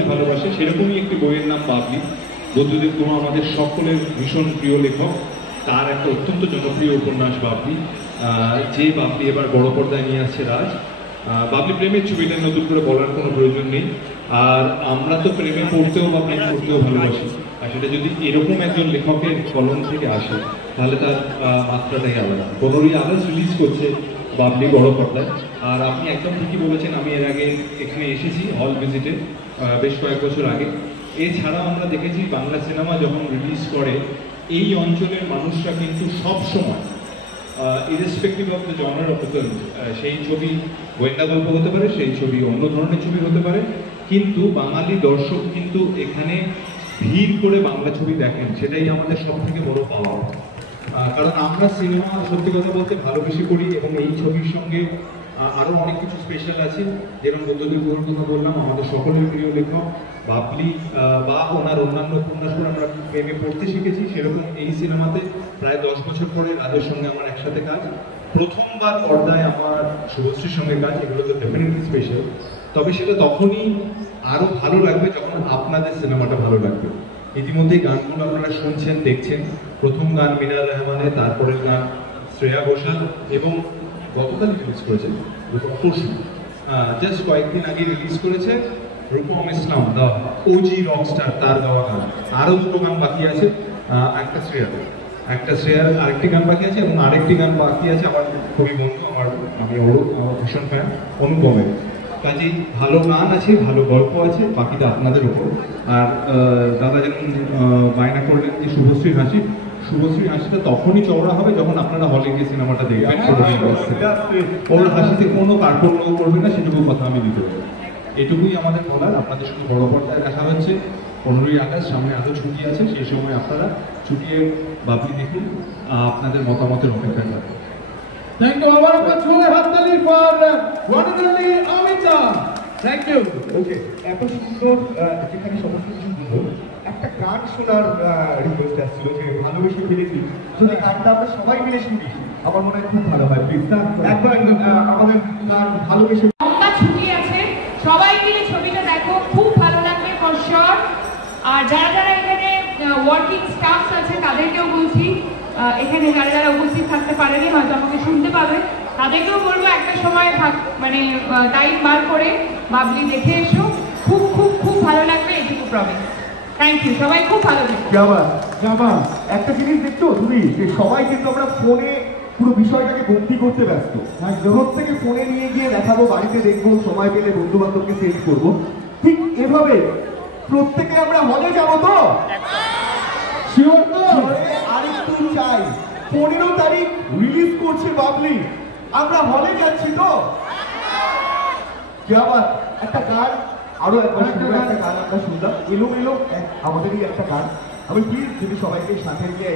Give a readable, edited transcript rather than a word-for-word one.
ভালোবাসে সেরকমই একটি বইয়ের নাম বাবলি। বুদ্ধদেব গুহা আমাদের সকলের ভীষণ প্রিয় লেখক, তার একটা অত্যন্ত জনপ্রিয় উপন্যাস বাবলি, যে বাবলি এবার বড় পর্দায় নিয়ে আসছে রাজ। বাবলি প্রেমের ছবিটা নতুন করে বলার কোনো প্রয়োজন নেই। আর আমরা তো প্রেমে পড়তেও বা প্রেম করতেও ভালোবাসি, আর সেটা যদি এরকম একজন লেখকের কলম থেকে আসে তাহলে তার মাত্রাটাই আলাদা। 15ই আগস্ট রিলিজ করছে বাবলি বড় পর্দায়। আর আপনি একদম ঠিকই বলেছেন, আমি এর আগে এখানে এসেছি হল ভিজিটে বেশ কয়েক বছর আগে। এছাড়াও আমরা দেখেছি বাংলা সিনেমা যখন রিলিজ করে এই অঞ্চলের মানুষরা কিন্তু সবসময় irrespective of the genre of the film, সেই ছবি গোয়েন্দা গল্প হতে পারে, সেই ছবি অন্য ধরনের ছবি হতে পারে, কিন্তু বাঙালি দর্শক কিন্তু এখানে ভিড় করে বাংলা ছবি দেখেন, সেটাই আমাদের সব থেকে বড় পাওয়া। কারণ আমরা সিনেমা সত্যি কথা বলতে ভালোবেসে করি, এবং এই ছবির সঙ্গে আরও অনেক কিছু স্পেশাল আছে। যেরকম বুদ্ধদেব গুহার কথা বললাম, আমাদের সকলের প্রিয় লেখক বাবলি বা ওনার অন্যান্য উপন্যাসগুলো আমরা প্রেমে পড়তে শিখেছি, সেরকম এই সিনেমাতে প্রায় 10 বছর পরে রাজের সঙ্গে আমার একসাথে কাজ, প্রথমবার পর্দায় আমার শুভশ্রীর সঙ্গে কাজ, এগুলো তো ডেফিনেটলি স্পেশাল। তবে সেটা তখনই আরও ভালো লাগবে যখন আপনাদের সিনেমাটা ভালো লাগবে। ইতিমধ্যেই গানগুলো আপনারা শুনছেন, দেখছেন। প্রথম গান মিনার রহমানের, তারপরের গান শ্রেয়া ঘোষাল, এবং গতকালই রিলিজ করেছে পরশু, জাস্ট কয়েকদিন আগে রিলিজ করেছে রূপম ইসলাম, দা ওজি রকস্টার, তার গাওয়া গান। আরও দুটো গান বাকি আছে, একটা শ্রেয়ার আরেকটি গান বাকি আছে, এবং আরেকটি গান বাকি আছে আমার খুবই বন্ধু, আমি আমার ভীষণ ফ্যান অনুপমের। কাজেই ভালো গান আছে, ভালো গল্প আছে, বাকিটা আপনাদের উপর। আর দাদা যেমন বায়না করলেন যে শুভশ্রীর হাসিটা তখনই চওড়া হবে যখন আপনারা হলে গিয়ে সিনেমাটা দেখবেন। ওর হাসিতে কোনো কার্পণ্য করবে না, সেটুকু কথা আমি দিতে পারি। এটুকুই আমাদের বলার। আপনাদের সঙ্গে বড় পর্দায় দেখা হচ্ছে 15ই আগস্ট, সামনে আরও ছুটি আছে, সেই সময় আপনারা ছুটিয়ে বাবলি দেখুন, আপনাদের মতামতের অপেক্ষায় থাকবে। Thank you. আবার আপনার ছোলে হাততালি for one and only Amita. Thank you. Okay. এত সুন্দর যেখানে সমস্ত কিছু হলো, একটা গান শোনার রিকোয়েস্ট আসছিল যে ভালোবেসে ফেলেছি, যদি গানটা আমরা সবাই মিলে শুনি আমার মনে হয় খুব ভালো হয়। প্লিজ না একবার আমাদের গান ভালোবেসে। লম্বা ছুটি আছে, সবাই মিলে ছবিটা দেখো, খুব ভালো লাগবে ফর শিওর। আর যারা যারা এখানে ওয়ার্কিং স্টাফস আছে তাদেরকেও বলছি, এখানে যারা যারা উপস্থিত থাকতে পারেনি হয়তো আমাকে শুনতে পাবে, তাদেরকেও বলবো একটা সময় মানে টাইম বার করে বাবলি দেখে এসো, খুব খুব খুব ভালো লাগবে, এটুকু প্রমিস। থ্যাংক ইউ, সবাই খুব ভালো থাকবে। একটা জিনিস দেখছো তুমি, যে সবাই কিন্তু আমরা ফোনে পুরো বিষয়টাকে বন্দি করতে ব্যস্ত। প্রত্যেকে ফোনে নিয়ে গিয়ে দেখাবো, বাড়িতে দেখবো, সময় পেলে বন্ধু বান্ধবকে সেন্ড করবো। ঠিক এভাবে প্রত্যেকে আমরা হলে যাবো তো, শিওর তো? আরেকটু চাই, 15 তারিখ রিলিজ করছে বাবলি, আমরা হলে যাচ্ছি তো? আবার একটা গান, আরো একবার শুনবো, একটা গান আমরা শুনলাম এলো আমাদেরই একটা গান। আমি প্লিজ যদি সবাইকে সাথে নিয়ে